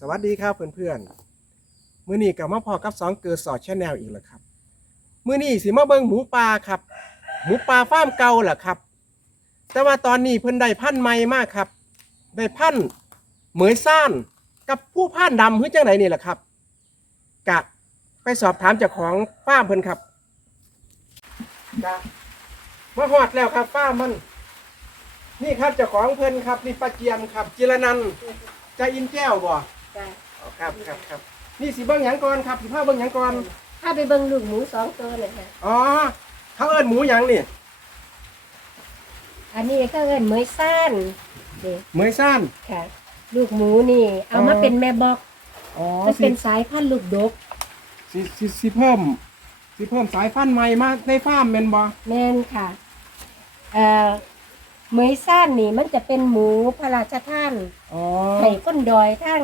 สวัสดีครับเพื่อนๆมื้อนี้กลับมาพอกับสองเกิดสอดชแนลอีกแล้วครับมื้อนี้สิมาเบิ่งหมูป่าครับ หมูป่าฟาร์มเก่าแหละครับ แต่ว่าตอนนี้เพิ่นได้พันธุ์ใหม่มากครับ ได้พันธุ์เหมยซ่านกับผู้พ่านดำเฮ้ยจังไหนนี่แหละครับกะไปสอบถามเจ้าของฟาร์มเพิ่นครับกะมาฮอดแล้วครับฟาร์มมัน นี่ครับเจ้าของเพิ่นครับนี่ป้าเจียมครับ จิรนันท์จะอินแก้วบ่ จ้ะอ๋อครับครับครับนี่สิเบิ้งหยังก่อนครับสิพาเบิ้งหยังก่อนถ้าไปเบิ่งลูกหมูสองตัวเลยค่ะอ๋อเขาเอิ้นหมูหยังนี่อันนี้ก็เอิ้นเหมยซ่านนี่เหมยซ่าน ค่ะ ลูกหมูนี่ เอามาอ๋อ เป็นแม่บอกอ๋อมันสิเป็นสายพันธุ์ลูกดก สิสิสิเพิ่มสิเพิ่มสายพันธุ์ใหม่มาในฟาร์มแม่นบ่แม่นค่ะ เอ่อเหมยซ่านนี่มันจะเป็นหมูพระราชทานอ๋อให้ก้นดอยทาง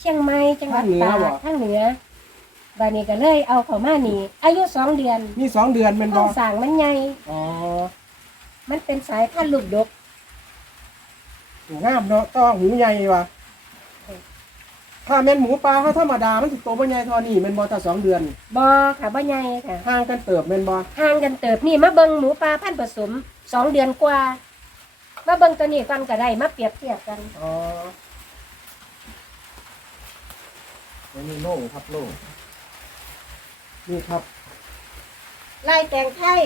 เชียงใหม่จังหวัดทางเหนือตากบ่ทางเหนือบัดนี้ก็เลยเอาเข้ามานี่ อายุสองเดือนนี่สองเดือนแม่นท้บ่องสร้างมันใหญ่อ๋อมันเป็นสายพันธุ์ลูกดกงามเนาะต้องหูใหญ่ว่ะถ้าแม่นหมูปลาเขาธรรมดา มันสิโตบ่ใหญ่เท่านี้แม่นบ่ถ้าสองเดือนบ่ค่ะบ่ใหญ่ค่ะห่างกันเติบแม่นบ่ห่างกันเติบนี่มาเบิงหมูปลาพันธุ์ผสมสองเดือนกว่ามาเบิงตัวนี้ก่อนก็ได้มาเปรียบเทียบกันอ๋อ แล้วนี่โล่งครับโล่งนี่ครับ ลายแตงไทย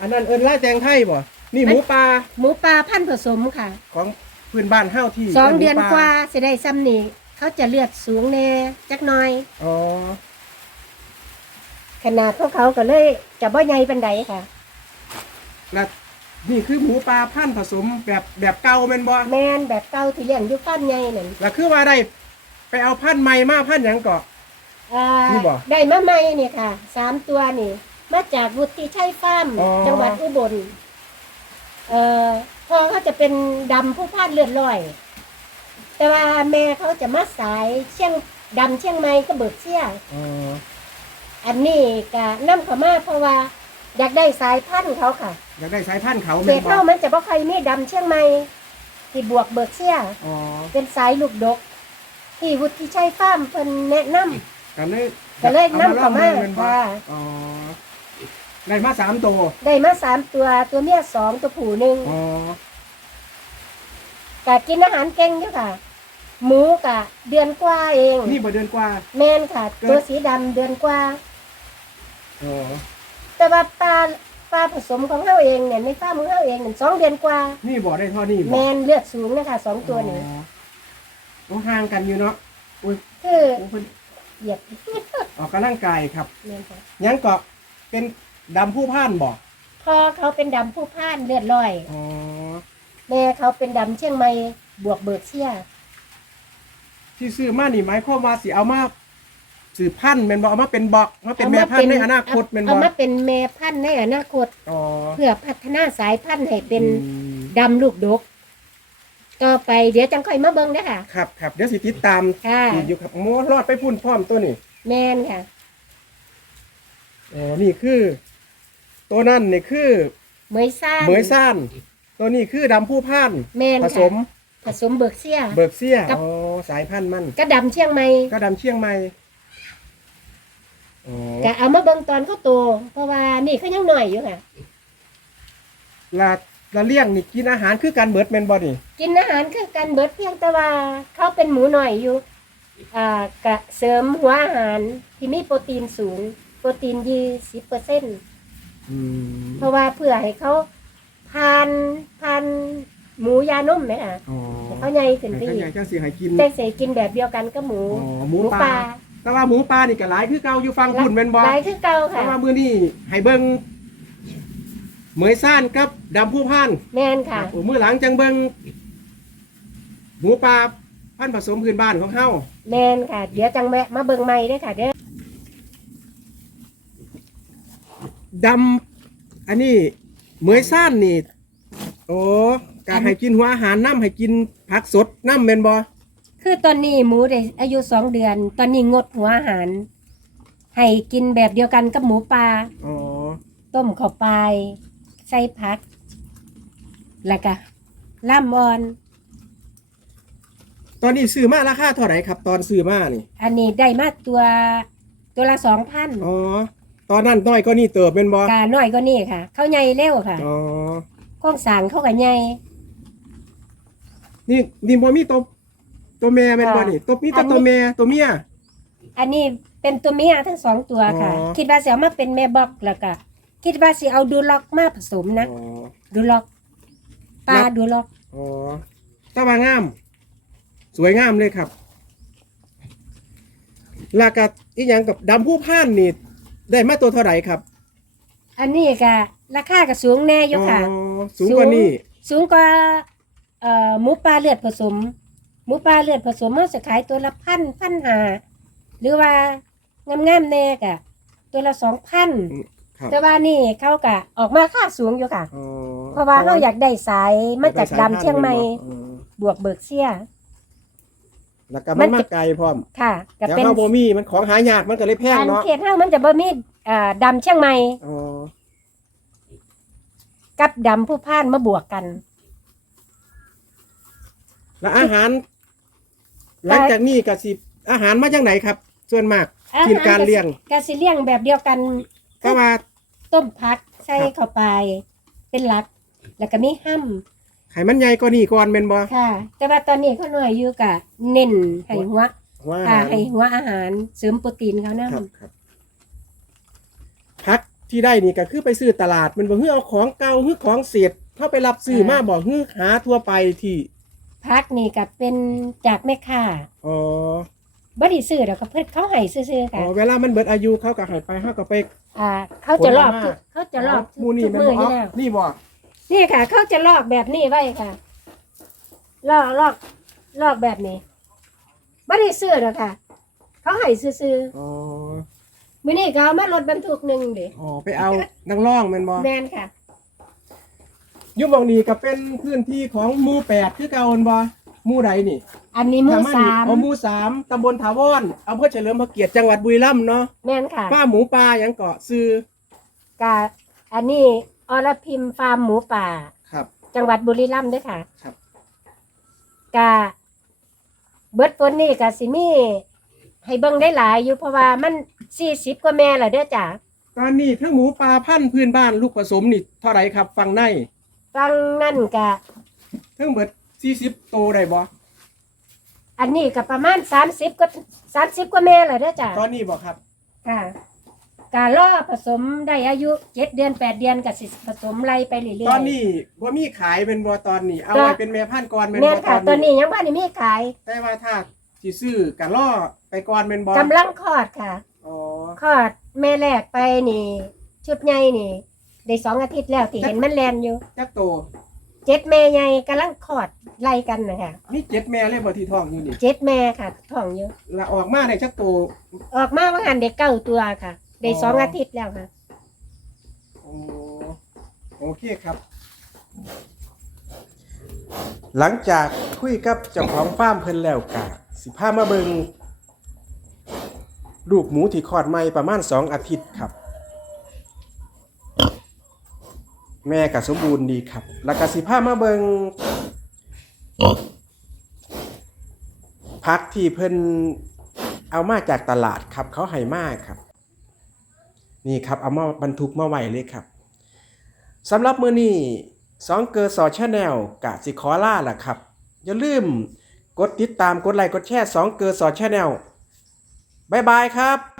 อันนั้นเอิ้นลาดแจงไทยบ่นี่หมูปลาหมูปลาพันธุ์ผสมค่ะ ของพื้นบ้านเฮาที่สองเดือนหมูปลกว่าสิได้ซ้ำนี่เขาจะเลือดสูงแน่จักหน่อย อ๋อขนาดพวกเขาก็เลยจะบ่ใหญ่ปานใดค่ะ แล้วนี่คือหมูปลาพันธุ์ผสมแบบแบบเก่าแม่นบ่แมนแบบเก่าที่เลี้ยงอยู่ฟาร์มใหญ่นั่นแล้วคือว่าได้ ไปเอาพันธุ์ใหม่มาพันธุ์หยังเกาะ อ่านี่บ่ได้มาใหม่นี่ค่ะสามตัวนี่ มาจากวุฒิชัยฟาร์มอ๋อ จังหวัดอุบลเอ่อพ่อเขาจะเป็นดำผู้พาดเลือดลอย แต่ว่าแม่เขาจะมาสายเชียงดำเชียงใหม่ก็เบิกเสียอ๋ออันนี้ก็นำเข้ามาเพราะว่า อยากได้สายพันธุ์เขาค่ะอยากได้สายพันธุ์เขาเขแม่ตนบ่เท่ามันจะบ่ค่อยมีดำเชียงใหม่ที่บวกเบิกเสียอ๋อเป็นสายลูกดก ที่วุฒิชัยฟาร์มเพิ่นแนะนำ ก็เลยก็เลยนำเข้ามาอลองบิ่งแม่นบ่ค่ะ อ๋อได้มาสามตัวได้มาสามตัวตัวเมียสองตัวผู้หนึ่งอ๋อกะกินอาหารเก่งอยู่ค่ะ หมูกะเดือนกว่าเอง นี่บ่เดือนกว่า แม่นค่ะตัวสีดำเดือนกว่า อ๋อแต่ว่าปลาปลาผสมของเราเองเนี่ยในฟาร์มของเราเองเนี่ยสองเดือนกว่า นี่บ่ได้เท่านี้บ่แมนเลือดสูงนะคะสองตัวนี้อ๋อ โอ้ห่างกันอยู่เนาะอุ้ยคือโอ้เพิ่นเหยียบออกกำลังกายครับแม่นค่ะยังเกาะเป็นดำผู้พ่านบ่พ่อเขาเป็นดำผู้พ่านเลือดลอย อ๋อแม่เขาเป็นดำเชียงใหม่บวกเบิกเชียที่ซื้อมานี่หมายความว่าสิเอามาสืบพันธุ์แม่นบ่เอามาเป็นบอกมาเป็นแม่พันธุ์ในอนาคตแม่นเอาบ่มาเป็นแม่พันธุ์ในอนาคต อ๋อเพื่อพัฒนาสายพันธุ์ให้เป็นอืม ดำลูกดก ต่อไปเดี๋ยวจังค่อยมาเบิ่งเด้อค่ะ ครับครับเดี๋ยวสิติดตามค่ะ อีกอยู่ครับโมรอดไปพุ่นพร้อมตัวนี้แม่นค่ะ อ๋อนี่คือ ตัวนั่นนี่คือเหมยซ่านเหมยซ่าน ตัวนี้คือดำผู้พ่าน แม่นผค่ะสมผสมเบิกเสีย เบิกเสียกับ อ๋อสายพันธุ์มันก็ดำเชียงใหม่ก็ดำเชียงใหม่อ๋อก็เอามาเบิ่งตอนเขาโต เพราะว่านี่เขายังหน่อยอยู่ค่ะละ ละเลี้ยงนี่กินอาหารคือการเบิดแม่นบ่นี่กินอาหารคือกันเบิดเพียงแต่ว่าเขาเป็นหมูหน่อยอยู่อ่ากะเสริมหัวอาหารที่มีโปรตีนสูง โปรตีนยี่สิบเปอร์เซ็นต์อืมเพราะว่าเพื่อให้เขาทานทานหมูยานมไหมอะอ๋อให้เขาใหญ่ขึ้นไปให้อีใหญ่กจังสิให้กินแต่เสกินแบบเดียวกันก็หมูอ๋อหมูปลาแต่ว่าหมูปลานี่ก็หลายคือเก่าอยู่ฟังคุณแม่นบ่หลายคือเก่าแต่ค่ะว่ามื้อนี้ให้เบิ่ง เหมยซ่านกับดำผู้พ่านแม่นค่ะ โอ้มื้อหลังจังเบิ่งหมูปลาพันธุ์ผสมพื้นบ้านของเฮาแม่นค่ะ เดี๋ยวจังแวะมาเบิ่งใหม่เด้อค่ะเด้อดำอันนี้เหมยซ่านนี่โอ้กะให้กินหัวอาหารน้ำให้กินผักสดน้ำแม่นบ่คือตอนนี้หมูได้อายุสองเดือน ตอนนี้งดหัวอาหาร ให้กินแบบเดียวกันกับหมูปลาอ๋อ ต้มข้าวปลาย ใส่ผัก แล้วก็ล่ามออน ตอนนี้ซื้อมาราคาเท่าไหร่ครับ ตอนซื้อมานี่อันนี้ได้มาตัวตัวละสองพันอ๋อตอนนั้นน้อยก็นี่เติบเป็นบ่กาน้อยก็นี่ค่ะ เขาใหญ่เร็วค่ะอ๋อโครงสร้างเขาก็ใหญ่นี่นี่บ่มีตัวตัวแม่แม่นบ่ค่ะนี่ตัวมีแต่อันนี้ตัวแม่ตัวเมียอันนี้เป็นตัวเมียทั้งสองตัวค่ะอ๋อคิดว่าสิเอามาเป็นแม่บอกแล้วก็ คิดว่าสิเอาดูล็อกมาผสมนะ อ๋อ ดูล็อกปลานับดูล็อก อ๋อตาว่างาม สวยงามเลยครับแล้วก็อีกอย่างกับดำผู้พ่านนี่ได้มาตัวเท่าไหร่ครับอันนี้ก็ราคาก็สูงแน่อยู่ค่ะ อ๋อสูงกว่านี้สูงกว่าเอ่อหมูปลาเลือดผสม หมูปลาเลือดผสมมันจะขายตัวละพันพันหาหรือว่างามๆแน่กะตัวละสองพัน ครับแต่ว่านี่เขากะออกมาค่าสูงอยู่ค่ะ อ๋อเพราะว่าเราอยากได้สายมาจากดำเชียงใหม่อืมบวกเบิกเสีย แล้วก็มัมันนมาจะไกลพร้อมค่ะก็แล้วเป็นข้าวโบมีมันของหายากมันก็เลยแพงอันเนาะเขตห้างมันจะบ่มีเอ่อดำเชียงใหม่อ๋อกับดำผู้พ่านมาบวกกัน แล้วอาหาร หลังจากนี้ก็สิอาหารมาจากไหนครับ ส่วนมากทีมการเลี้ยง กสิเลี้ยงแบบเดียวกัน ก็ว่าต้มพักใส่ครับเข้าไป เป็นหลัก แล้วก็มีห้ำไขมันใหญ่ก็นี่ก่อนเป็นบ่ค่ะ แต่ว่าตอนนี้เขาหน่อยอยู่กะเน้นให้หัวว่าอ่าให้หัวอาหารเสริมโปรตีนเขานะครับครับพักที่ได้นี่ก็คือไปซื้อตลาดมันบ่ฮือเอาของเก่าฮือของเศษเข้าไปรับซื้อมาบ่ฮือหาทั่วไปที่พักนี่ก็เป็นจากแม่ค้าอ๋อ บ่ได้ซื้อดอกก็เพิ่นเขาให้ซื้อๆอ๋ค่ะ อเวลามันเบิดอายุเขาก็ให้ไปเฮาก็ไป อ่าเขาจะลอกผลไม้ทุกเขาจะลอกหมูนี่ทุกแมันมือบ่อยู่อ๋อแล้ว นี่บ่นี่ค่ะ เขาจะลอกแบบนี้ไว้ค่ะ ลอกลอกลอกแบบนี้บ่ได้ซื้อดอกค่ะ เขาให้ซื้ออ๋อๆมื้อนี้ก็เอามารถบรรทุกหนึงเด้อ๋อไปเอานังร่องแมันบ่แม่นค่ะ อยุ่หมองนี้ก็เป็นพื้นที่ของหมู่แปดคือเก่าอันบ่ หมู่ใดนี่อันนี้มือถสามอ๋อหมู่สามตำบลถาวรอำเภอเฉลิมพระเกียรติจังหวัดบุรีรัมย์เนาะแม่นค่ะป้าหมูปลาหยังเกาะซื้อกะอันนี้อรพิมฟาร์มหมูป่า ครับ จังหวัดบุรีรัมย์เด้วยค่ะครับ กะเบิดฝนนี่กะสิมีให้เบิ่งได้หลายอยู่เพราะว่ามันสี่สิบกว่าแม่และเด้อจ้ะตอนนี้ทั้งหมูปลาพันธุ์พื้นบ้านลูกผสมนี่เท่าไหร่ครับ ฟังในฟังนั่นกะทั้งเบิด 40โตได้บ่อันนี้ก็ประมาณสามสิบก็สามสิบกว่าแม่และเด้อจ้ะตอนนี้บ่ครับ ค่ะกะล่อผสมได้อายุเจ็ดเดือนแปดเดือนก็สิผสมไล่ไปเรื่อยๆตอนนี้บ่มีขายเป็นบ่ตอนนี้ เอาก็ไว้เป็นแม่พันธุ์ก่อนเป็นแม่บ่นค่ะตอนนี้ยังบ่ได้มีขายแต่ว่าถ้าสิซื้อก็รอไปก่อนเป็นบ่กำลังคลอดค่ะอ๋อ คลอดแม่แรกไปนี่ ชุดใหญ่นี่ ได้สองอาทิตย์แล้วที่เห็นมันแลนอยู่จักโต เจ็ดแม่ใหญ่กำลังคลอดไล่กันนะคะมีเจ็ดแม่เลยบ่ที่ท้องอยู่นี่เจ็ดแม่ค่ะท้องอยู่ละออกมาได้จักโตออกมาว่าหันเด็กเก้าตัวค่ะได้อ๋อสองอาทิตย์แล้วค่ะโอ้โอเคครับ หลังจากคุยกับเจ้าของฟาร์มเพิ่นแล้วกะสิพามาเบิงลูกหมูที่คลอดใหม่ประมาณสองอาทิตย์ครับ แม่ก็สมบูรณ์ดีครับ แล้วก็สิพามาเบิงพักที่เพิ่นเอามาจากตลาดครับ เขาให้มากครับ นี่ครับเอามาบรรทุกมาไว้เลยครับสำหรับมือนี้สองเกอร์สอชาแนลกะสิขอล่าล่ะครับ อย่าลืมกดติดตามกดไลค์กดแชร์สองเกอร์สอชาแนลบายบายครับ